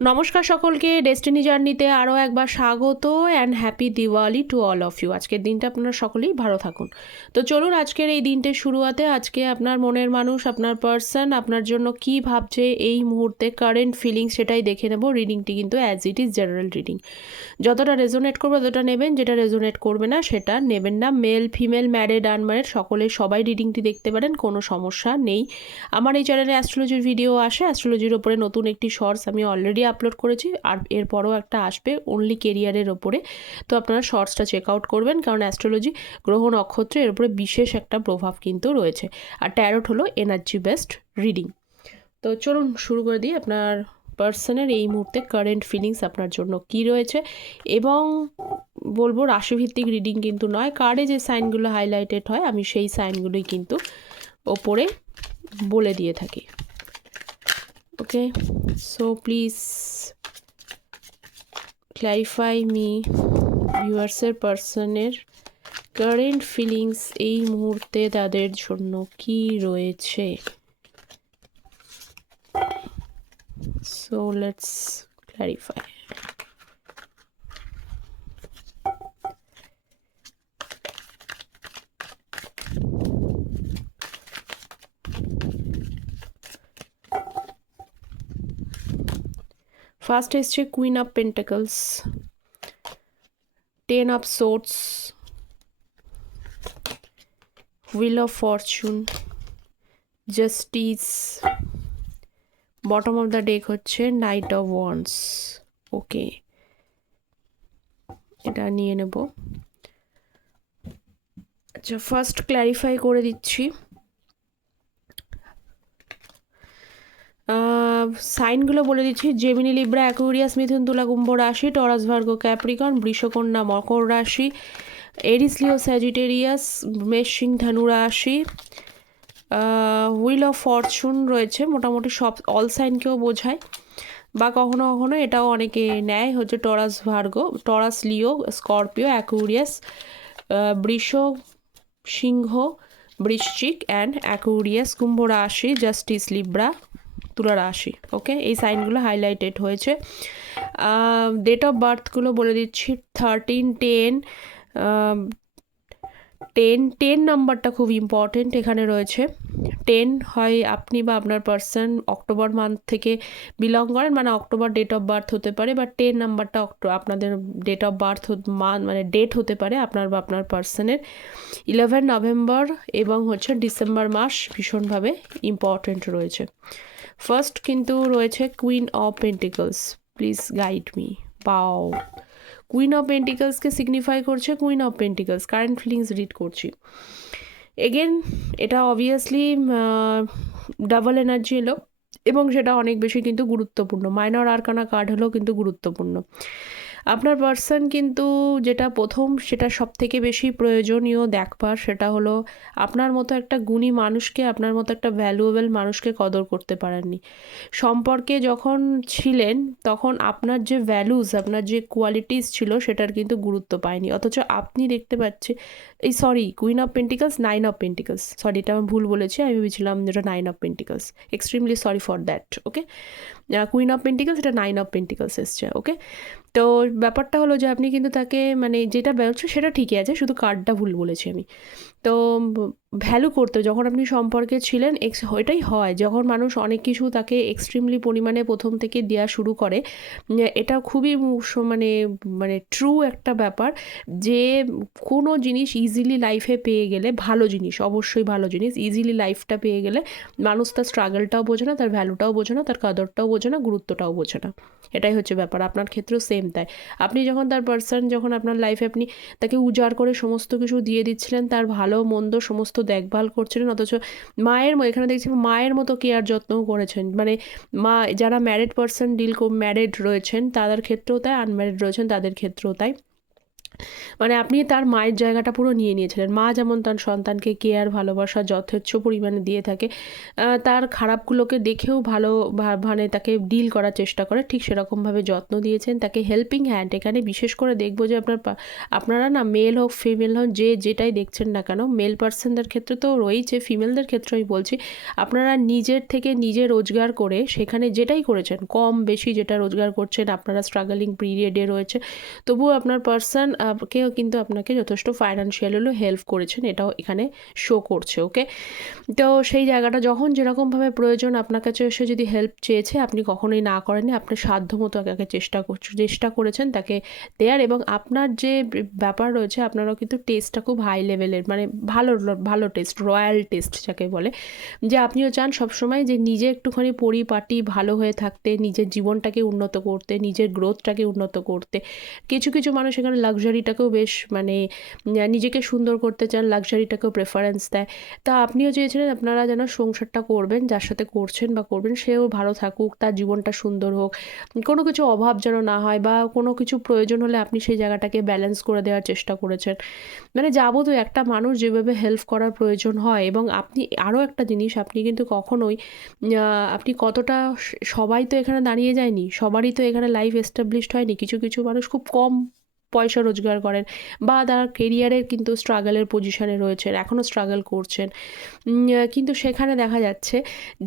নমস্কার সকলকে ডেস্টিনি জার্নিতে আরও একবার স্বাগত and happy Diwali to all of you আজকের দিনটা আপনারা সকলেই ভালো থাকুন। তো চলুন আজকের এই দিনটে শুরুয়াতে আজকে আপনার মনের মানুষ, আপনার পার্সন আপনার জন্য কি ভাবছে, এই মুহূর্তে কারেন্ট ফিলিংস সেটাই দেখে নেব। রিডিংটি কিন্তু as it is general reading যতটা রেজোনেট করবে, ততটা নেবেন, যেটা রেজোনেট করবে না, সেটা নেবেন না। মেল ফিমেল ম্যারেড আনম্যারেড সকলে সবাই রিডিংটি দেখতে পারেন, কোনো সমস্যা নেই। আমার এই চ্যানেলে অ্যাস্ট্রোলজির ভিডিও আসে। অ্যাস্ট্রোলজির ওপরে নতুন একটি শর্টস আমি অলরেডি আপলোড করেছি আর এরপরও একটা আসবে অনলি কেরিয়ারের ওপরে। তো আপনারা শর্টসটা চেক আউট করবেন কারণ অ্যাস্ট্রোলজি গ্রহ নক্ষত্র এর উপরে বিশেষ একটা প্রভাব কিন্তু রয়েছে। আর ট্যারোট হলো এনার্জি বেস্ট রিডিং তো চলুন শুরু করে দিই আপনার পার্সনের এই মুহূর্তে কারেন্ট ফিলিংস আপনার জন্য কি রয়েছে? এবং বলব রাশিভিত্তিক রিডিং কিন্তু নয় কার্ডে যে সাইনগুলো হাইলাইটেড হয় আমি সেই সাইনগুলোই কিন্তু ওপরে বলে দিয়ে থাকি। Okay so please clarify me ভিউয়ার্সের পার্সনের কারেন্ট ফিলিংস এই মুহূর্তে তাদের জন্য কি রয়েছে? সো লেটস ক্ল্যারিফাই ফার্স্ট এসছে queen of pentacles ten of swords wheel of fortune justice bottom of the deck হচ্ছে নাইট অফ ওয়ান্স ওকে এটা নিয়ে নেব। আচ্ছা ফার্স্ট ক্ল্যারিফাই করে দিচ্ছি। সাইনগুলো বলে দিচ্ছি। জেমিনি লিব্রা অ্যাকুরিয়াস মিথুন তুলা কুম্ভ রাশি টরাস ভার্গো ক্যাপ্রিকন বৃষকন্যা, মকর রাশি এরিস লিও স্যাজিটেরিয়াস মেষ, সিং, ধনু রাশি হুইল অফ ফরচুন রয়েছে। মোটামুটি সব অল সাইনকেও বোঝায়। বা কখনো কখনো এটাও অনেকে নেয়, হচ্ছে Taurus Virgo Taurus Leo Scorpio Aquarius বৃষ সিংহ, বৃশ্চিক অ্যান্ড অ্যাকুরিয়াস কুম্ভ রাশি জাস্টিস লিব্রা তুলা রাশি ওকে এই সাইনগুলো হাইলাইটেড হয়েছে। ডেট অফ বার্থগুলো বলে দিচ্ছি থার্টিন টেন টেন টেন নাম্বারটা খুব ইম্পর্টেন্ট এখানে রয়েছে। টেন হয় আপনি বা আপনার পার্সন অক্টোবর মান্থ থেকে বিলং করেন মানে অক্টোবর ডেট অফ বার্থ হতে পারে বা টেন নাম্বারটা অক্টো আপনাদের ডেট অফ বার্থ মান্থ মানে ডেট হতে পারে আপনার বা আপনার পার্সনের ইলেভেন নভেম্বর এবং হচ্ছে ডিসেম্বর মাস ভীষণভাবে ইম্পর্টেন্ট রয়েছে। ফার্স্ট কিন্তু রয়েছে queen of pentacles please guide me পাও কুইন অফ পেন্টিকলসকে সিগনিফাই করছে queen of pentacles current feelings read করছি। এগেন এটা অবভিয়াসলি ডাবল এনার্জি এলো এবং সেটা অনেক বেশি কিন্তু গুরুত্বপূর্ণ। মাইনর আরকানা কার্ড হলেও কিন্তু গুরুত্বপূর্ণ। আপনার পার্সন কিন্তু যেটা প্রথম, সেটা সব থেকে বেশি প্রয়োজনীয় দেখবার, সেটা হলো আপনার মতো একটা গুণী মানুষকে, আপনার মতো একটা ভ্যালুয়েবল মানুষকে কদর করতে পারেননি। সম্পর্কে যখন ছিলেন, তখন আপনার যে ভ্যালুজ আপনার যে কোয়ালিটিস ছিল, সেটার কিন্তু গুরুত্ব পায়নি। অথচ আপনি দেখতে পাচ্ছি, এই sorry queen of pentacles nine of pentacles sorry এটা আমি ভুল বলেছি, আমি ভেবেছিলাম যেটা nine of pentacles extremely sorry for that okay queen of pentacles এটা নাইন অফ পেন্টিকলস এসছে ওকে তো ব্যাপারটা হলো যে আপনি কিন্তু তাকে মানে যেটা বেরোচ্ছে সেটা ঠিকই আছে, শুধু কার্ডটা ভুল বলেছি আমি। তো ভ্যালু করতে যখন আপনি সম্পর্কে ছিলেন এক্স এটাই হয়। যখন মানুষ অনেক কিছু তাকে এক্সট্রিমলি পরিমাণে প্রথম থেকে দেওয়া শুরু করে এটা খুবই মানে মানে ট্রু একটা ব্যাপার যে কোনো জিনিস ইজিলি লাইফে পেয়ে গেলে ভালো জিনিস, অবশ্যই ভালো জিনিস ইজিলি লাইফটা পেয়ে গেলে মানুষ তার স্ট্রাগলটাও বোঝে না, তার ভ্যালুটাও বোঝে না, তার কাদরটাও বোঝে না, গুরুত্বটাও বোঝে না। এটাই হচ্ছে ব্যাপার, আপনার ক্ষেত্রেও সেম তাই। আপনি যখন তার পার্সন যখন আপনার লাইফে আপনি তাকে উজাড় করে সমস্ত কিছু দিয়ে দিচ্ছিলেন, তার ভালো, মন্দ সমস্ত দেখভাল করছিলেন, অথচ মায়ের এখানে দেখছি মায়ের মতো কেয়ার যত্নও করেছেন। মানে মা, যারা ম্যারিড পার্সন ডিল ম্যারিড রয়েছেন, তাদের ক্ষেত্রেও তাই আনম্যারিড রয়েছেন, তাদের ক্ষেত্রেও তাই। মানে আপনি তার মায়ের জায়গাটা পুরো নিয়ে নিয়েছিলেন। মা যেমন তার সন্তানকে কেয়ার ভালোবাসা যথেচ্ছ পরিমাণে দিয়ে থাকে তার খারাপগুলোকে দেখেও ভালো মানে তাকে ডিল করার চেষ্টা করে, ঠিক সেরকমভাবে যত্ন দিয়েছেন, তাকে হেল্পিং হ্যান্ড এখানে বিশেষ করে দেখব যে আপনার আপনারা না মেল হোক ফিমেল হোক, যে যেটাই দেখছেন না কেন মেল পার্সনদের ক্ষেত্রে তো রয়েছে ফিমেলদের ক্ষেত্রে আমি বলছি, আপনারা নিজের থেকে নিজে রোজগার করে সেখানে যেটাই করেছেন, কম বেশি যেটা রোজগার করছেন, আপনারা স্ট্রাগলিং পিরিয়ডে রয়েছে, তবুও আপনার পার্সন কেও কিন্তু আপনাকে যথেষ্ট ফাইন্যান্সিয়াল হলেও হেল্প করেছেন, এটাও এখানে শো করছে ওকে তো সেই জায়গাটা যখন যেরকমভাবে প্রয়োজন আপনার কাছে এসে যদি হেল্প চেয়েছে, আপনি কখনোই না করেননি, আপনি সাধ্যমতো তাকে চেষ্টা করছেন চেষ্টা করেছেন তাকে দেয়ার এবং আপনার যে ব্যাপার রয়েছে, আপনারও কিন্তু টেস্টটা খুব হাই লেভেলের মানে ভালো ভালো টেস্ট রয়্যাল টেস্ট যাকে বলে, যে আপনিও চান সবসময় যে নিজে একটুখানি পরিপাটি, ভালো হয়ে থাকতে, নিজের জীবনটাকে উন্নত করতে, নিজের গ্রোথটাকে উন্নত করতে। কিছু কিছু মানুষ এখানে লাক্সারিটাকেও বেশ মানে নিজেকে সুন্দর করতে চান লাক্সারিটাকেও প্রেফারেন্স দেয়। তা আপনিও চেয়েছিলেন আপনারা যেন সংসারটা করবেন, যার সাথে করছেন বা করবেন, সেও ভালো থাকুক, তার জীবনটা সুন্দর হোক। কোনো কিছু অভাব যেন না হয় বা কোনো কিছু প্রয়োজন হলে আপনি সেই জায়গাটাকে ব্যালেন্স করে দেওয়ার চেষ্টা করেছেন। মানে যাবতীয় একটা মানুষ যেভাবে হেল্প করার প্রয়োজন হয় এবং আপনি আরও একটা জিনিস, আপনি কিন্তু কখনোই আপনি কতটা সবাই তো এখানে দাঁড়িয়ে যায়নি, সবারই তো এখানে লাইফ এস্টাবলিশড হয়নি। কিছু কিছু মানুষ খুব কম পয়সা রোজগার করেন বা তার কেরিয়ারের কিন্তু স্ট্রাগলের পজিশনে রয়েছেন এখনও স্ট্রাগল করছেন। কিন্তু সেখানে দেখা যাচ্ছে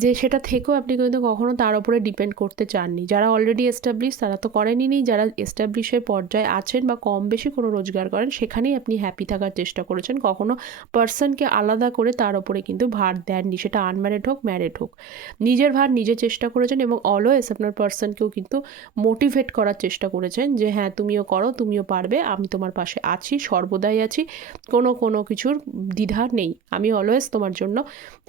যে সেটা থেকেও আপনি কিন্তু কখনো তার উপরে ডিপেন্ড করতে চাননি। যারা অলরেডি এস্টাবলিশ তারা তো করেনি যারা এস্টাবলিশের পর্যায়ে আছেন বা কম বেশি কোনো রোজগার করেন, সেখানেই আপনি হ্যাপি থাকার চেষ্টা করেছেন। কখনও পার্সনকে আলাদা করে তার উপরে কিন্তু ভার দেননি। সেটা আনম্যারিড হোক ম্যারিড হোক। নিজের ভার নিজে চেষ্টা করেছেন এবং অলওয়েজ আপনার পার্সনকেও কিন্তু মোটিভেট করার চেষ্টা করেছেন যে হ্যাঁ তুমিও করো, তুমিও পারবে, আমি তোমার পাশে আছি, সর্বদাই আছি, কোনো কোনো কিছুর দ্বিধা নেই। আমি অলওয়েজ তোমার জন্য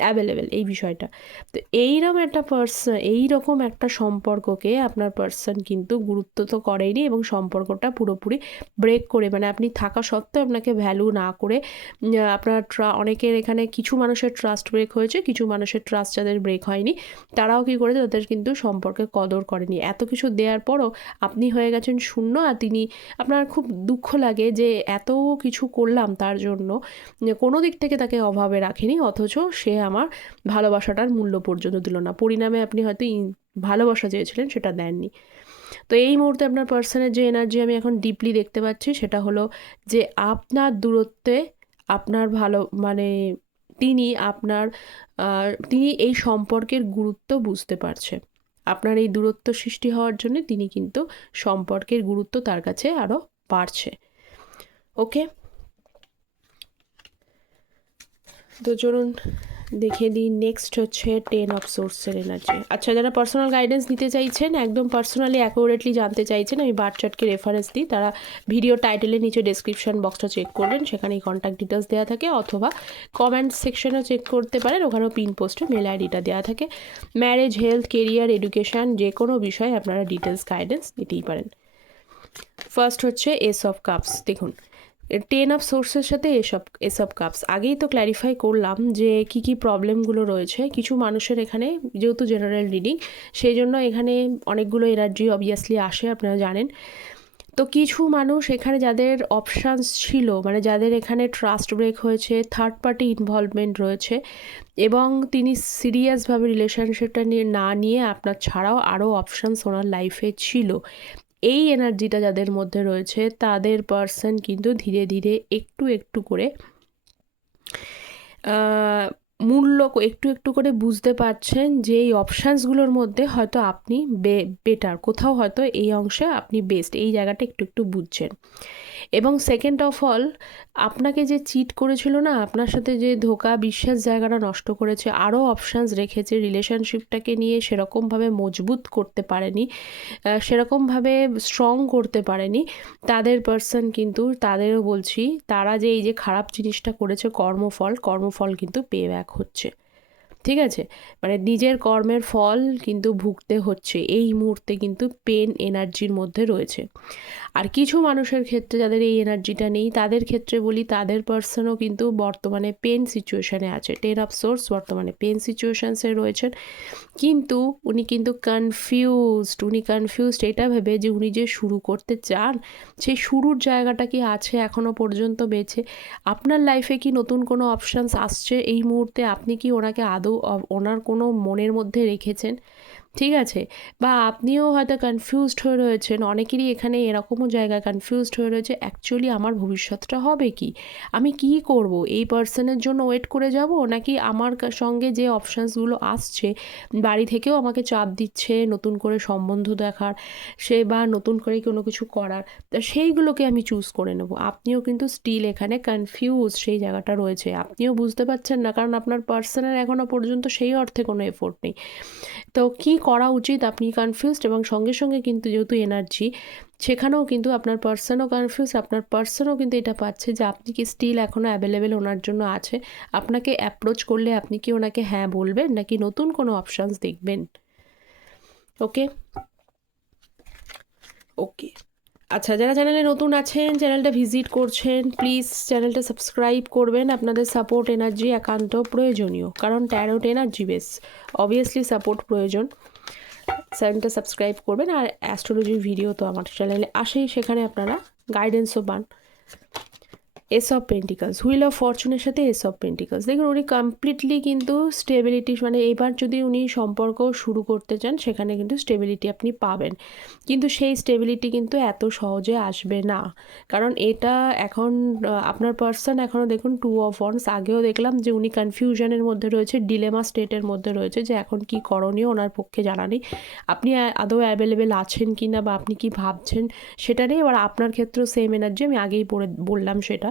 অ্যাভেলেবেল এই বিষয়টা। তো এইরকম একটা পার্সন এইরকম একটা সম্পর্ককে আপনার পার্সন কিন্তু গুরুত্ব তো করেনি এবং সম্পর্কটা পুরোপুরি ব্রেক করে মানে আপনি থাকা সত্ত্বেও আপনাকে ভ্যালু না করে আপনার ট্রা অনেকের এখানে কিছু মানুষের ট্রাস্ট ব্রেক হয়েছে, কিছু মানুষের ট্রাস্ট যাদের ব্রেক হয়নি, তারাও কী করেছে, তাদের কিন্তু সম্পর্কে কদর করেনি। এত কিছু দেওয়ার পরও আপনি হয়ে গেছেন শূন্য আর তিনি আপনার খুব দুঃখ লাগে যে এত কিছু করলাম তার জন্য কোনো দিক থেকে তাকে অভাবে রাখেনি, অথচ সে আমার ভালোবাসাটার মূল্য পর্যন্ত দিল না। পরিণামে আপনি হয়তো ভালোবাসা চেয়েছিলেন, সেটা দেননি। তো এই মুহূর্তে আপনার পার্সনের যে এনার্জি আমি এখন ডিপলি দেখতে পাচ্ছি, সেটা হলো যে আপনার দূরত্বে আপনার ভালো মানে তিনি আপনার তিনি এই সম্পর্কের গুরুত্ব বুঝতে পারছে। আপনার এই দূরত্ব সৃষ্টি হওয়ার জন্য তিনি কিন্তু সম্পর্কের গুরুত্ব তার কাছে আরও বাড়ছে ওকে? তো চলুন দেখে দিই। নেক্সট হচ্ছে টেন অফ সোর্সের এনার্জি আচ্ছা যারা পার্সোনাল গাইডেন্স নিতে চাইছেন, একদম পার্সোনালি অ্যাকুরেটলি জানতে চাইছেন, আমি বার চার্টকে রেফারেন্স দিই। তারা ভিডিও টাইটেলের নিচে ডেসক্রিপশন বক্সটা চেক করবেন। সেখানে কন্ট্যাক্ট ডিটেলস দেওয়া থাকে, অথবা কমেন্ট সেকশনেও চেক করতে পারেন। ওখানেও পিন পোস্টে মেল আইডিটা দেওয়া থাকে। ম্যারেজ হেলথ কেরিয়ার এডুকেশন যে কোনো বিষয়ে আপনারা ডিটেলস গাইডেন্স নিতেই পারেন। ফার্স্ট হচ্ছে এস অফ কাপস দেখুন। টেন অফ সোর্সের সাথে এসব এসব কাপস আগেই তো ক্ল্যারিফাই করলাম যে কি কি প্রবলেমগুলো রয়েছে। কিছু মানুষের এখানে, যেহেতু জেনারেল রিডিং সেই জন্য এখানে অনেকগুলো এনার্জি অবভিয়াসলি আসে, আপনারা জানেন। তো কিছু মানুষ এখানে যাদের অপশানস ছিল মানে যাদের এখানে ট্রাস্ট ব্রেক হয়েছে থার্ড পার্টি ইনভলভমেন্ট রয়েছে, এবং তিনি সিরিয়াসভাবে রিলেশনশিপটা নিয়ে, না নিয়ে আপনার ছাড়াও আরও অপশানস ওনার লাইফে ছিল। এই এনার্জিটা যাদের মধ্যে রয়েছে, তাদের পার্সন কিন্তু ধীরে ধীরে একটু একটু করে মূল্য একটু একটু করে বুঝতে পারছেন যে এই অপশানসগুলোর মধ্যে হয়তো আপনি বেটার কোথাও হয়তো এই অংশে আপনি বেস্ট এই জায়গাটা একটু একটু বুঝছেন। এবং সেকেন্ড অফ অল আপনাকে যে চিট করেছিল না, আপনার সাথে যে ধোকা বিশ্বাস জায়গাটা নষ্ট করেছে আরও অপশানস রেখেছে রিলেশনশিপটাকে নিয়ে সেরকমভাবে মজবুত করতে পারেনি সেরকমভাবে স্ট্রং করতে পারেনি, তাদের পার্সন কিন্তু, তাদেরও বলছি, তারা যে এই যে খারাপ জিনিসটা করেছে কর্মফল কর্মফল কিন্তু পে ব্যাক হচ্ছে। ঠিক আছে? মানে নিজের কর্মের ফল কিন্তু ভুগতে হচ্ছে। এই মুহূর্তে কিন্তু পেন এনার্জির মধ্যে রয়েছে। আর কিছু মানুষের ক্ষেত্রে যাদের এই এনার্জিটা নেই, তাদের ক্ষেত্রে বলি, তাদের পার্সনও কিন্তু বর্তমানে পেন সিচুয়েশানে আছে। টেন অফ সোর্স বর্তমানে পেন সিচুয়েশানসে রয়েছেন। কিন্তু উনি কিন্তু কনফিউজড উনি কনফিউজড এটা ভেবে যে উনি যে শুরু করতে চান, সেই শুরুর জায়গাটা কি আছে এখনও পর্যন্ত বেছে? আপনার লাইফে কি নতুন কোনো অপশানস আসছে এই মুহূর্তে? আপনি কি ওনাকে আদৌ ওনার কোনো মনের মধ্যে রেখেছেন? ঠিক আছে? বা আপনিও হয়তো কনফিউজড হয়ে রয়েছেন, অনেকেরই এখানে এরকমও জায়গায় কনফিউজড হয়ে রয়েছে অ্যাকচুয়ালি আমার ভবিষ্যৎটা হবে কি? আমি কি করব? এই পার্সনের জন্য ওয়েট করে যাব? নাকি আমার সঙ্গে যে অপশানসগুলো আসছে, বাড়ি থেকেও আমাকে চাপ দিচ্ছে নতুন করে সম্বন্ধ দেখার, সে বা নতুন করে কোনো কিছু করার, তা সেইগুলোকে আমি চুজ করে নেব। আপনিও কিন্তু স্টিল এখানে কনফিউজ সেই জায়গাটা রয়েছে। আপনিও বুঝতে পারছেন না, কারণ আপনার পার্সনের এখনও পর্যন্ত সেই অর্থে কোনো এফোর্ট নেই। তো কি করা উচিত, আপনি কনফিউজড এবং সঙ্গে সঙ্গে কিন্তু যেহেতু এনার্জি সেখানেও কিন্তু আপনার পার্সনও কনফিউজ আপনার পার্সনও কিন্তু এটা পাচ্ছে যে আপনি কি স্টিল এখনও অ্যাভেলেবেল ওনার জন্য আছে। আপনাকে অ্যাপ্রোচ করলে আপনি কি ওনাকে হ্যাঁ বলবেন নাকি নতুন কোনো অপশানস দেখবেন? ওকে ওকে আচ্ছা যারা চ্যানেলে নতুন আছেন চ্যানেলটা ভিজিট করছেন প্লিজ চ্যানেলটা সাবস্ক্রাইব করবেন। আপনাদের সাপোর্ট এনার্জি একান্ত প্রয়োজনীয়, কারণ tarot energy base obviously support প্রয়োজন। চ্যানেলটা সাবস্ক্রাইব করবেন আর অ্যাস্ট্রোলজির ভিডিও তো আমার চ্যানেলে আসেই সেখানে আপনারা গাইডেন্সও পান। Ace of pentacles wheel of ফরচুনের সাথে এস অফ পেন্টিকালস দেখুন, উনি কমপ্লিটলি কিন্তু স্টেবিলিটি মানে এবার যদি উনি সম্পর্ক শুরু করতে চান, সেখানে কিন্তু স্টেবিলিটি আপনি পাবেন। কিন্তু সেই স্টেবিলিটি কিন্তু এত সহজে আসবে না। কারণ এটা এখন, আপনার পার্সন এখনও দেখুন টু অফ ওয়ান্স আগেও দেখলাম যে উনি কনফিউশনের মধ্যে রয়েছে ডিলেমা স্টেটের মধ্যে রয়েছে যে এখন কি করণীয়, ওনার পক্ষে জানা নেই। আপনি আদৌ অ্যাভেলেবেল আছেন কি না বা আপনি কি ভাবছেন, সেটা নিয়ে এবার আপনার ক্ষেত্রেও সেম এনার্জি আমি আগেই পড়ে, বললাম সেটা।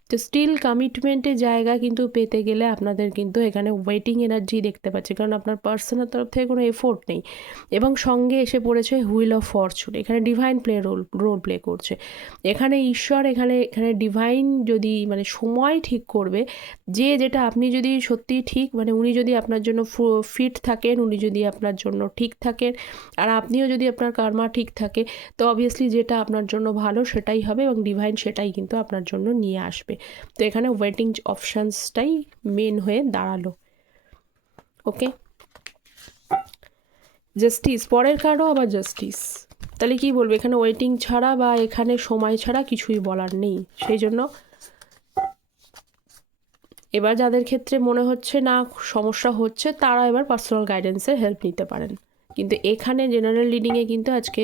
তো স্টিল কমিটমেন্টের জায়গা কিন্তু পেতে গেলে আপনাদের কিন্তু এখানে ওয়েটিং এনার্জি দেখতে পাচ্ছি। কারণ আপনার পার্সোনাল তরফ থেকে কোনো এফোর্ট নেই। এবং সঙ্গে এসে পড়েছে হুইল অফ ফরচুন এখানে divine play role role play করছে। এখানে ঈশ্বর, এখানে এখানে ডিভাইন যদি মানে সময় ঠিক করবে, যে যেটা আপনি যদি সত্যি ঠিক মানে উনি যদি আপনার জন্য ফিট থাকেন, উনি যদি আপনার জন্য ঠিক থাকেন, আর আপনিও যদি আপনার কার্মা ঠিক থাকে, তো অবভিয়াসলি যেটা আপনার জন্য ভালো সেটাই হবে এবং ডিভাইন সেটাই কিন্তু আপনার জন্য নিয়ে আসবে। তো এখানে ওয়েটিং অপশানসটাই মেন হয়ে দাঁড়াল। ওকে জাস্টিস পরের কার্ডও আবার জাস্টিস তাহলে কি বলব, এখানে ওয়েটিং ছাড়া বা এখানে সময় ছাড়া কিছুই বলার নেই। সেই জন্য এবার যাদের ক্ষেত্রে মনে হচ্ছে না সমস্যা হচ্ছে, তারা এবার পার্সোনাল গাইডেন্সের হেল্প নিতে পারেন। কিন্তু এখানে জেনারেল রিডিংয়ে কিন্তু আজকে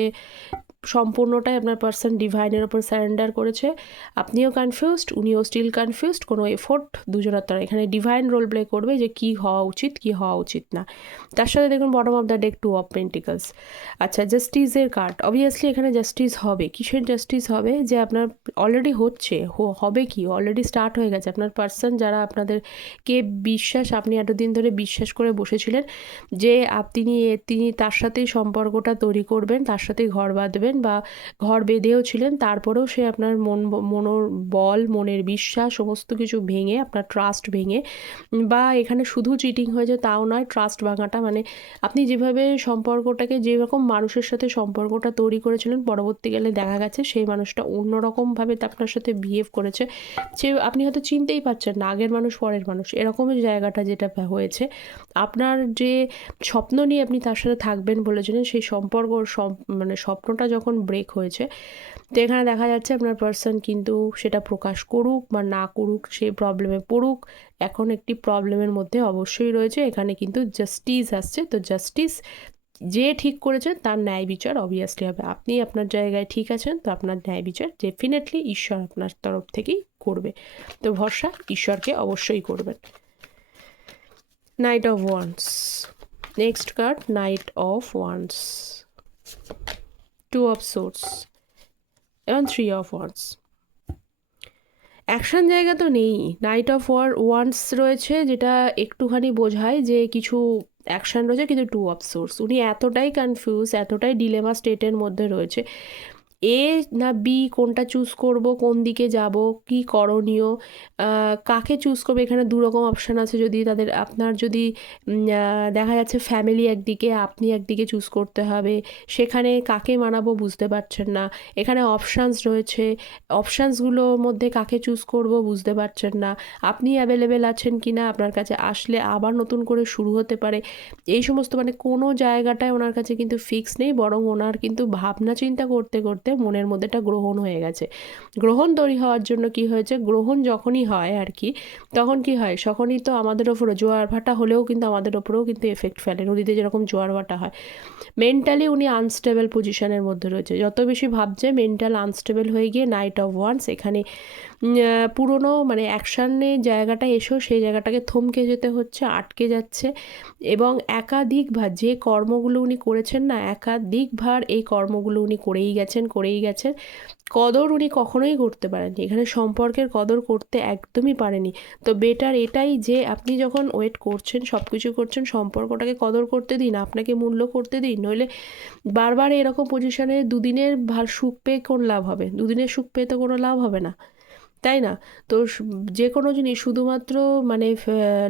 সম্পূর্ণটাই আপনার পার্সন ডিভাইনের ওপর স্যারেন্ডার করেছে। আপনিও কনফিউজড উনিও স্টিল কনফিউজড কোনো এফোর্ট দুজনের তারা এখানে ডিভাইন রোল প্লে করবে যে কি হওয়া উচিত, কি হওয়া উচিত না। তার সাথে দেখুন bottom of the deck two of pentacles আচ্ছা জাস্টিসের কার্ড অবভিয়াসলি এখানে জাস্টিস হবে। কিসের জাস্টিস হবে? যে আপনার অলরেডি হচ্ছে। হবে কি? অলরেডি স্টার্ট হয়ে গেছে। আপনার পার্সন যারা আপনাদেরকে বিশ্বাস, আপনি এতদিন ধরে বিশ্বাস করে বসেছিলেন যে আপনি, তিনি তার সাথেই সম্পর্কটা তৈরি করবেন, তার সাথেই ঘর বাঁধবেন বা ঘর বেঁধেও ছিলেন, তারপরেও সে আপনার মন মনোর বল, মনের বিশ্বাস, সমস্ত কিছু ভেঙে, আপনার ট্রাস্ট ভেঙে বা এখানে শুধু চিটিং হয়েছে তাও নয় ট্রাস্ট ভাঙাটা মানে আপনি যেভাবে সম্পর্কটাকে যেরকম মানুষের সাথে সম্পর্কটা তৈরি করেছিলেন, পরবর্তীকালে দেখা গেছে সেই মানুষটা অন্যরকমভাবে আপনার সাথে বিহেভ করেছে সে আপনি হয়তো চিনতেই পারছেন না, আগের মানুষ, পরের মানুষ এরকমই জায়গাটা যেটা হয়েছে। আপনার যে স্বপ্ন নিয়ে আপনি তার সাথে থাকবেন বলেছিলেন, সেই সম্পর্ক মানে স্বপ্নটা ব্রেক হয়েছে, তো এখানে দেখা যাচ্ছে আপনার পার্সন কিন্তু সেটা প্রকাশ করুক বা না করুক সেই প্রবলেমে পড়ুক, এখন একটি প্রবলেমের মধ্যে অবশ্যই রয়েছে। এখানে কিন্তু জাস্টিস আসছে, তো জাস্টিস যে ঠিক করেছে তার ন্যায় বিচার অবভিয়াসলি হবে। আপনি আপনার জায়গায় ঠিক আছেন, তো আপনার ন্যায় বিচার ডেফিনেটলি ঈশ্বর আপনার তরফ থেকেই করবে। তো ভরসা ঈশ্বরকে অবশ্যই করবেন। Knight of wands next card knight of wands two of swords এবং থ্রি অফ ওয়ান্স অ্যাকশন জায়গা তো নেই। নাইট অফ ওয়ার ওয়ান্স রয়েছে, যেটা একটুখানি বোঝায় যে কিছু অ্যাকশন রয়েছে, কিন্তু টু অফ সোর্স উনি এতটাই কনফিউজ এতটাই ডিলেমা স্টেটের মধ্যে রয়েছে। এ না বি কোনটা চুজ করব, কোন দিকে যাব, কি করণীয় কাকে চুজ করবে? এখানে দু রকম অপশান আছে যদি তাদের, আপনার যদি দেখা যাচ্ছে ফ্যামিলি একদিকে, আপনি একদিকে চুজ করতে হবে, সেখানে কাকে মানাবো বুঝতে পারছেন না। এখানে অপশানস রয়েছে অপশানসগুলোর মধ্যে কাকে চুজ করব বুঝতে পারছেন না। আপনি অ্যাভেলেবেল আছেন কি না আপনার কাছে আসলে আবার নতুন করে শুরু হতে পারে। এই সমস্ত মানে কোনো জায়গাটায় ওনার কাছে কিন্তু ফিক্স নেই, বরং ওনার কিন্তু ভাবনা চিন্তা করতে করতে মনের মধ্যে একটা গ্রহণ হয়ে গেছে। গ্রহণ তৈরি হওয়ার জন্য কি হয়েছে? গ্রহণ যখনই হয় আর কি তখন কি হয়? তখনই তো আমাদের ওপরও জোয়ার ভাটা হলেও কিন্তু আমাদের ওপরেও কিন্তু এফেক্ট ফেলে। নদীতে যেরকম জোয়ার ভাটা হয়। মেন্টালি উনি আনস্টেবল পজিশনের মধ্যে রয়েছে। যত বেশি ভাবছে মেন্টাল আনস্টেবল হয়ে গিয়ে নাইট অফ ওয়ান্স এখানে পুরনো মানে অ্যাকশানের জায়গাটা এসেও সেই জায়গাটাকে থমকে যেতে হচ্ছে, আটকে যাচ্ছে এবং একাধিকবার যে কর্মগুলো উনি করেছেন না একাধিকবার এই কর্মগুলো উনি করেই গেছেন করেই গেছেন। কদর উনি কখনোই করতে পারেননি। এখানে সম্পর্কের কদর করতে একদমই পারেনি। তো বেটার এটাই যে আপনি যখন ওয়েট করছেন সব কিছু করছেন, সম্পর্কটাকে কদর করতে দিন, আপনাকে মূল্য করতে দিন, নইলে বারবার এরকম পজিশনে দুদিনের ভালো সুখ পেয়ে কোন লাভ হবে? দুদিনের সুখ পেয়ে তো কোনো লাভ হবে না। তাই না? তো যে কোনো জিনিস শুধুমাত্র মানে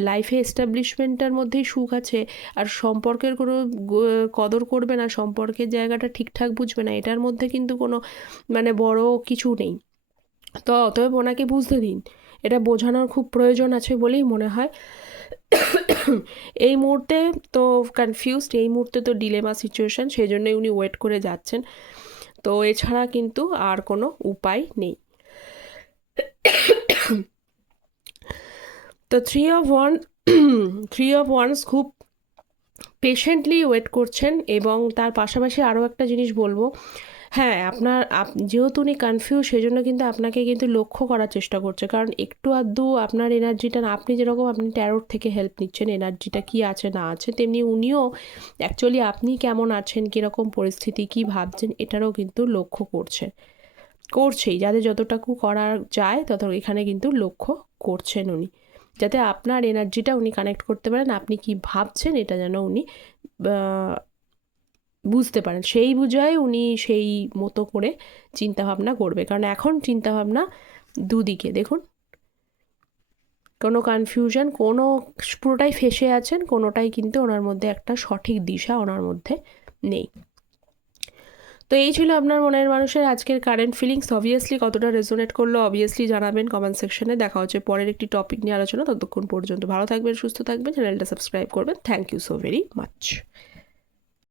লাইফে এস্টাবলিশমেন্টটার মধ্যেই সুখ আছে, আর সম্পর্কের কোনো কদর করবে না, সম্পর্কের জায়গাটা ঠিকঠাক বুঝবে না, এটার মধ্যে কিন্তু কোনো মানে বড় কিছু নেই। তো অতএব ওনাকে বুঝতে দিন, এটা বোঝানোর খুব প্রয়োজন আছে বলেই মনে হয়। এই মুহূর্তে তো কনফিউজড এই মুহূর্তে তো ডিলেমা সিচুয়েশান সেই জন্যই উনি ওয়েট করে যাচ্ছেন। তো এছাড়া কিন্তু আর কোনো উপায় নেই। তো three of wand three of wands খুব পেশেন্টলি ওয়েট করছেন এবং তার পাশাপাশি আরও একটা জিনিস বলব। হ্যাঁ আপনার, আপ, যেহেতু উনি কনফিউজ সেই জন্য কিন্তু আপনাকে কিন্তু লক্ষ্য করার চেষ্টা করছে। কারণ একটু আধটু আপনার এনার্জিটা আপনি যেরকম আপনি ট্যারোর থেকে হেল্প নিচ্ছেন এনার্জিটা কি আছে, না আছে, তেমনি উনিও অ্যাকচুয়ালি আপনি কেমন আছেন, কীরকম পরিস্থিতি, কী ভাবছেন, এটারও কিন্তু লক্ষ্য করছে। করছেই, যাদের যতটুকু করা যায় তত এখানে কিন্তু লক্ষ্য করছেন উনি। যাতে আপনার এনার্জিটা উনি কানেক্ট করতে পারেন, আপনি কি ভাবছেন এটা যেন উনি বুঝতে পারেন। সেই বুঝায় উনি সেই মতো করে চিন্তাভাবনা করবে। কারণ এখন চিন্তাভাবনা দুদিকে, দেখুন। কোনো কনফিউশন কোনো পুরোটাই ফেসে আছেন, কোনোটাই কিন্তু ওনার মধ্যে একটা সঠিক দিশা ওনার মধ্যে নেই। তো এই ছিল আপনার মনের মানুষের আজকের কারেন্ট ফিলিংস অবভিয়াসলি কতটা রেজোনেট করল অবভিয়াসলি জানাবেন কমেন্ট সেকশনে দেখা হচ্ছে পরের একটি টপিক নিয়ে আলোচনা ততক্ষণ পর্যন্ত। ভালো থাকবেন, সুস্থ থাকবেন। চ্যানেলটা সাবস্ক্রাইব করবেন। Thank you so very much